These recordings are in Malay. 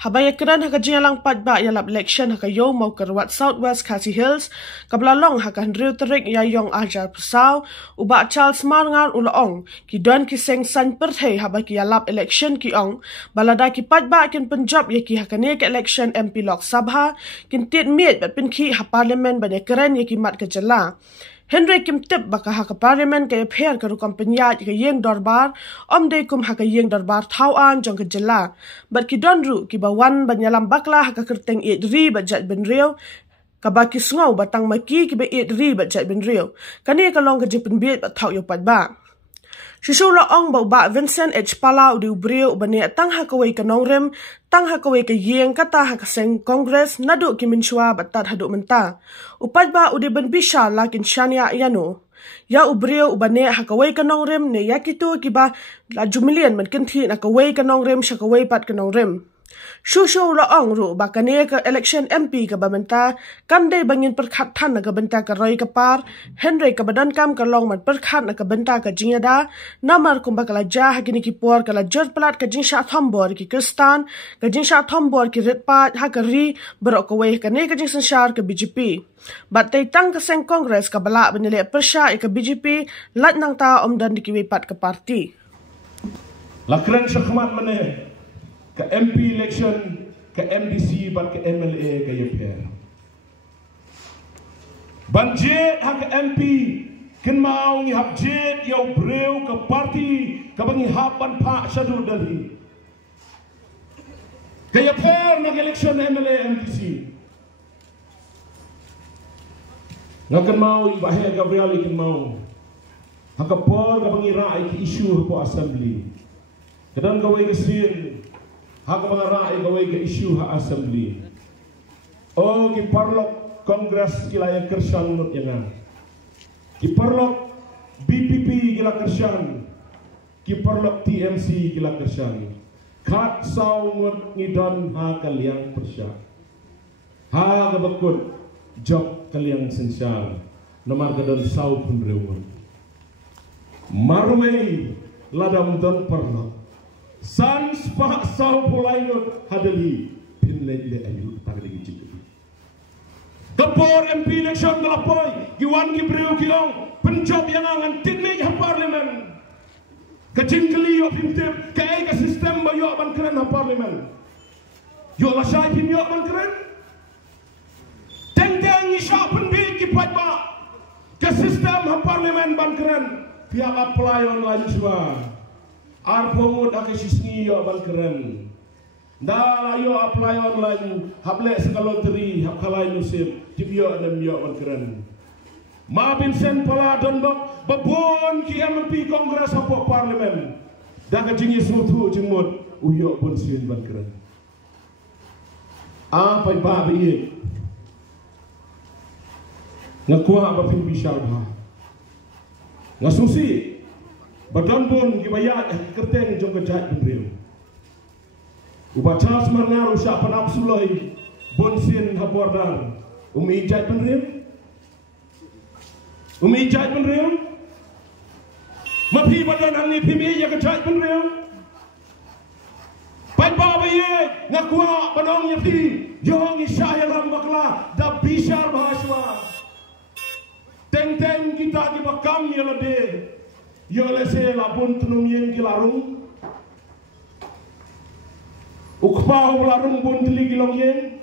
Habaya keran haka jingalang patba yalap election haka yo mau kerwat Southwest Khasi Hills kablalong haka Henry Terik ya yong ajar pesau uba Charles Marngar ulaong ki don ki seng san perthei haba ki yalap election ki ong balada ki patba kin Punjab ye ki haka ne ke election MP Lok Sabha kin tit miet bat pin ki ha parliament bane keran ye ki mat ke jela Henry Kim Tip baka haka parliament kaya pher karu kampanya ke yeng dorbar omde kum haka yeng dorbar tauan jong ke jela bat ki donru ki bawan banyalam bakla haka kerteng ri bajat ben riau kabaki sngau batang maki ki be ri bajat ben riau kani kalong ke jipen biet bat thau yo pat ba Shishula ong ba Vincent H. Palau di Ubrio bani tang hakaway kanong rem, tang hakaway ka yeng kata hakaseng Congress nadu kiminshwa batat haduk menta. Upad ba udi ben bisha lakin shania yano. Ya Ubrio ubani hakaway kanong rem ne yakitu kiba la jumilian man kinti nakaway kanong rem shakaway pat kanong rem. Shushu laong ru bakane ka election MP ka bamenta kamde bangin perkhat than na ka benta ka roy ka par Henry ka badan kam ka long man perkhat na ka benta ka jingada namar kumba kala ja hakini ki por kala jot plat ka jingsha thombor ki Kristan ka jingsha thombor ki ritpat hakari berok ka we ka ne ka jingsan shar ka BJP batai tang ka seng Congress ka bala benile persya ka BJP lat nang ta omdan di ki pat ka parti lakran shakhmat mane ka MP election, ka MDC, bat ka MLA, ka YPR. Banjet ha ka MP, kin mau ngi hap jet yaw breu ka party, ka bangi hapan pa syadu dali. Ka YPR na election MLA, MDC. Ngakan mau ibahaya Gabriel ikin mau. Ha ka por ka bangi raay ki issue po assembly. Kadang gawai kesin hak mga raay gaway ka issue ha assembly. O giparlok Congress kilaya kersan nut yana. Giparlok BPP kila kersan. Giparlok TMC kila kersan. Kat saw ngut ngidon ha kaliang persya. Ha gabakut job kaliang sensyal. Nomar gadon saw pun rewon. Marway ladam don parlok. Sans pa saw pulaynot hadali pinle ile ayu tagali jitu. Kapor MP election galapoy giwan gi breu kilong penjob yang angan tinne ha parlimen. Kacin kali yo pimtep kay ka sistem ba yo ban keren ha parlimen. Yo la shay pim yo ban keren. Teng isha pen bi ki patba ka sistem ha parlimen ban keren. Pihak apply online jua. Arpomud ake sisni yo ban keren. Dah yo apply online hable sekaloteri hab kalai musim tip yo dan yo ban keren. Ma Vincent Pala donbok babon ki MP Kongres hapo parlimen. Dah ka jingi sutu jimut uyo bon sin ban keren. Apa ba bi ngakwa ba pin bishal ba. Ngasusi Badan pun gibayat kerteng jong kejat beriu. Uba Charles Marngar usah panap sulai bonsin habordar. Umi ijat beriu. Umi ijat beriu. Mapi badan angni pimi ya kejat beriu. Pai baba ye ngakwa banong yapi yong isya lam bakla da bishar bahaswa. Teng kita gibakam yelode. Yo lese la bon tunumien gilarung ukpa ularung bon tili gilong yen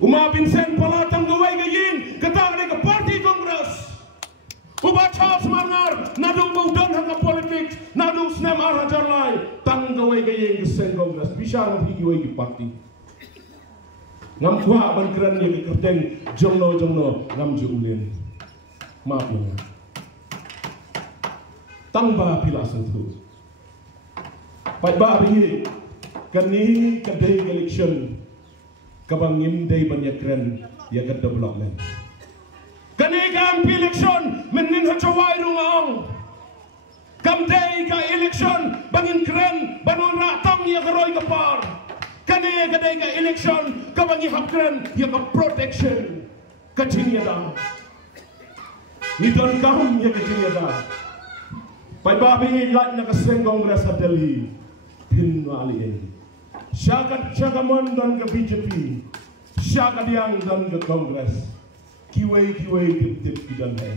uma Vincent Pala tang gawai gayin kata ke party Congress uba Charles Marngar nadung baudan hanga politics nadung snem arajar lai tang gawai gayin ke Congress bisa ngapi giwai ki party ngam kwa ban keren ye kerteng jongno ngam ju ulin maaf ya tangba pila sentuh. Pai ba ri kani kadai election kabangin day banyak keren ya kad development. Kani kam election menin hachawai rungong. Kam day ka election bangin keren banon ratang ya karoy kapar. Kani kadai ka election kabangi hap keren ya ka protection kachinya da. Nidon kam ya kachinya da. Pai babi lat na kaseng Kongres Delhi pin wali ini Siya mon dan ke BJP, siya diang dan ke Kongres, kiway tip kidan hai.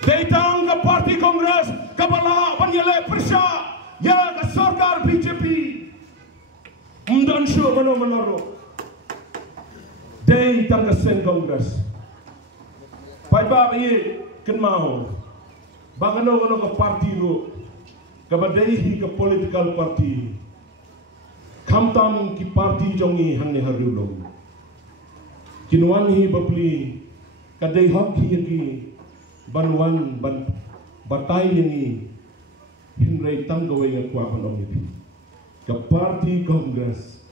Datang ke parti Kongres, kepala panjele persya, ya ke sarkar BJP, dan show menoro. Datang ke sen Kongres, pai bab ye ken mau, bangano ke parti ro, kabadai ke political party. Kamtam ki parti jongi hangne harulong. Kinuan hi babli kadai hok hi ki banwan ban batai ni hinrei tanggawai ngakwa panong ni. Ke parti Kongres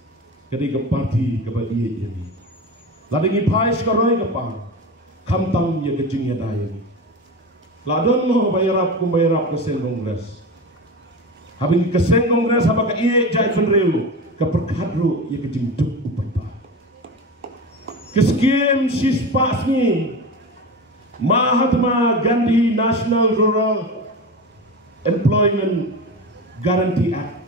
kadai ke parti ke badi ni. Ladingi pais karoi ke pa kamtam ye ke jingya dai. Ladon mo bayarap ke sen Kongres. Habis ke sen Kongres haba ka ie jai fenreu. Keperkadru yang kejengduk upai pa. Keskim sispasni Mahatma Gandhi National Rural Employment Guarantee Act.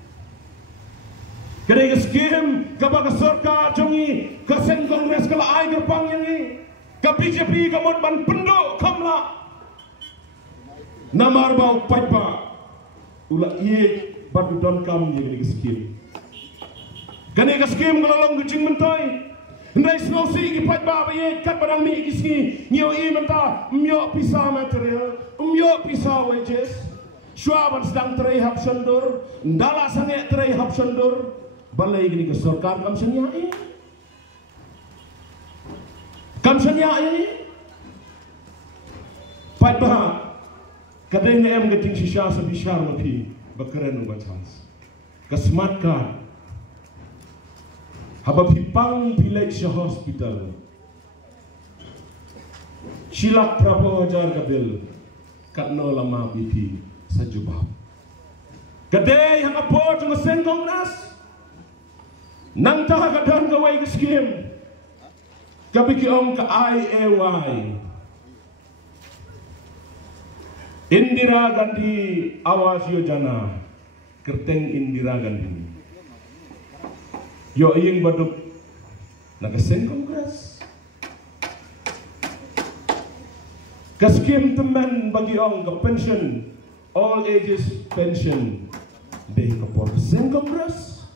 Kedai keskim kepada sarkar jongi kesen Kongres kala ai gerpang ini ke BJP kamon ban penduk kamla namar ba upai pa ula ie batu don kam ni keskim. Gani ka skim galalong gujing mentai. Ndai snosi ki pat ba ye kat badang mi kisni nyo I menta myo pisa material, myo pisa wages. Shwaban sedang terai hap sendur, ndala sange terai hap sendur. Balai gini ke sarkar kam senyai. Kam senyai. Pat ba kadang em geting shisha sebisar mapi bakeren ubachans. Ke smart card haba pipang village hospital silak prapo hajar kabil katno lama BP sajubab kadai hang apo chung sen Kongres nang ta kadan gawai skim kabiki ong ka IAY Indira Gandhi Awas Yojana kerteng Indira Gandhi yo ing baduk nagasen Kongres kaskim teman bagi ong ke pension all ages pension deh ke sen Kongres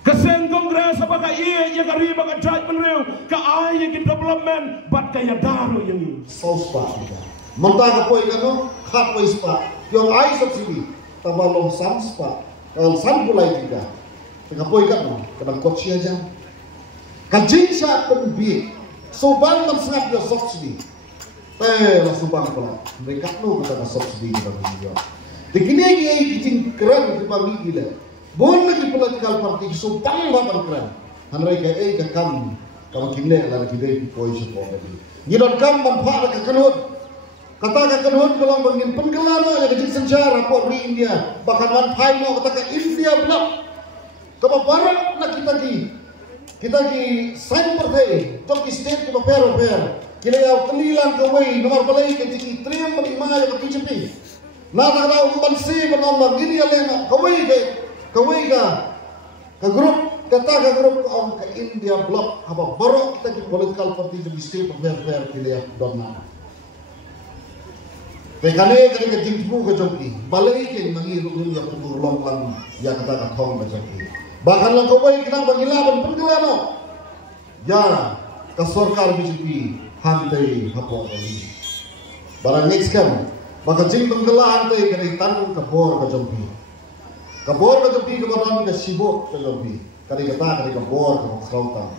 kesen Kongres apakah iya yang kari baka judge menrew ka ay yang development bat kaya daro yang saus pa kita mentah kapoi kano kapoi spa yung ay subsidi tabalong sans pa san pulai juga tengah poi kat no kadang coach aja kajing sa pembi so bang nam sangat yo subsidi lah subang pula mereka no kita subsidi kita video dikini ai kijing keren di pagi gila bon lagi political party so bang bapan keren hanrai ka ai ka kam kamu kimne la kita poi support lagi ngidon kam manfaat ka kanut kata kakenhut kalau mungkin penggelano yang kecil sejarah rapor di India bahkan wan paino kata ke India blok kapa barat nak kita ki sign partai tok state ke per kila ya kelilan ke way nomor balai ke tiki triam menerima ya ke BJP na tahu membansi menomor gini ya lena ke way ke grup kata ke grup ke India blok apa barat kita ki political party di state per kila ya donna Pekane kali ke jingbu ke joki, balai ke mangi rukun yang tunggu long ya kata katong ke joki. Bahkan lang kawai kenang bangilaban penggelano. Ya, ke sarkar BJP hantai hapo ini. Barang next kan, maka jing penggelaan hantai kali tanggung ke bor ke joki. Ke bor ke joki ke badan ke sibuk ke joki. Kali kata kali ke bor ke selautan.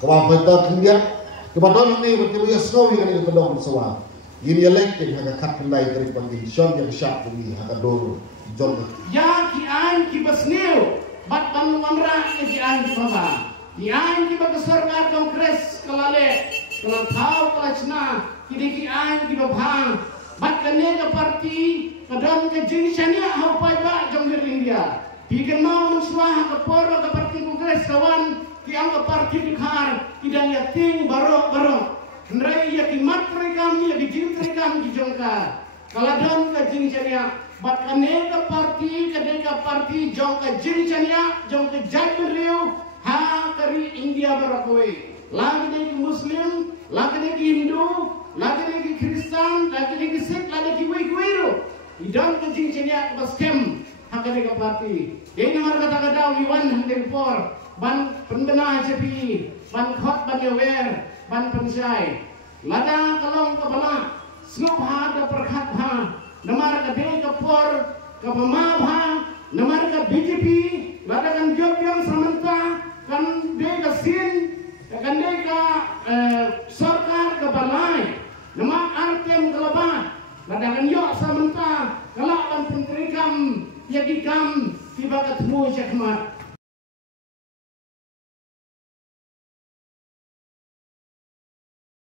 Kewang pada kemudian ke badan ini bertiba snowy kali ke dong sewa. Ini elektrik hanya kat kendai dari pengisian yang syak ini hanya dulu jom. Ya kian kibasnil, bat panwanra kian kibaba. Kian kibakesar ngar Kongres kalale, kalatau kalacna, kini kian kibabang. Bat kene ke parti, kadang ke jenisnya hapai ba jom India. Bikin mau mensuah ke poro ke parti Kongres kawan, kian ke parti dikar, tidak yating barok. Hendrai ya ki matri kami ya ki jintri kami ki jongka. Kalau dalam ke jenisnya bat kanega parti jong ka jinchania jong ka jadriu ha kari India barakoi lagi deki Muslim lagi deki Hindu lagi deki Kristen lagi deki Sikh lagi deki Wikiru idam ka jinchania baskem ha kanega parti ini mar kata-kata wiwan hande por ban penbena cepi ban khot ban yawer ban pensai lada kalong kabala snop ha da perkhat ha namar ka de ka por ka pama ha namar ka BJP lada kan job yang samanta kan de ka sin kan de ka sarkar ka balai nama artem kalaba lada kan yo samanta kala ban pentrikam yagikam tiba ketemu jakmat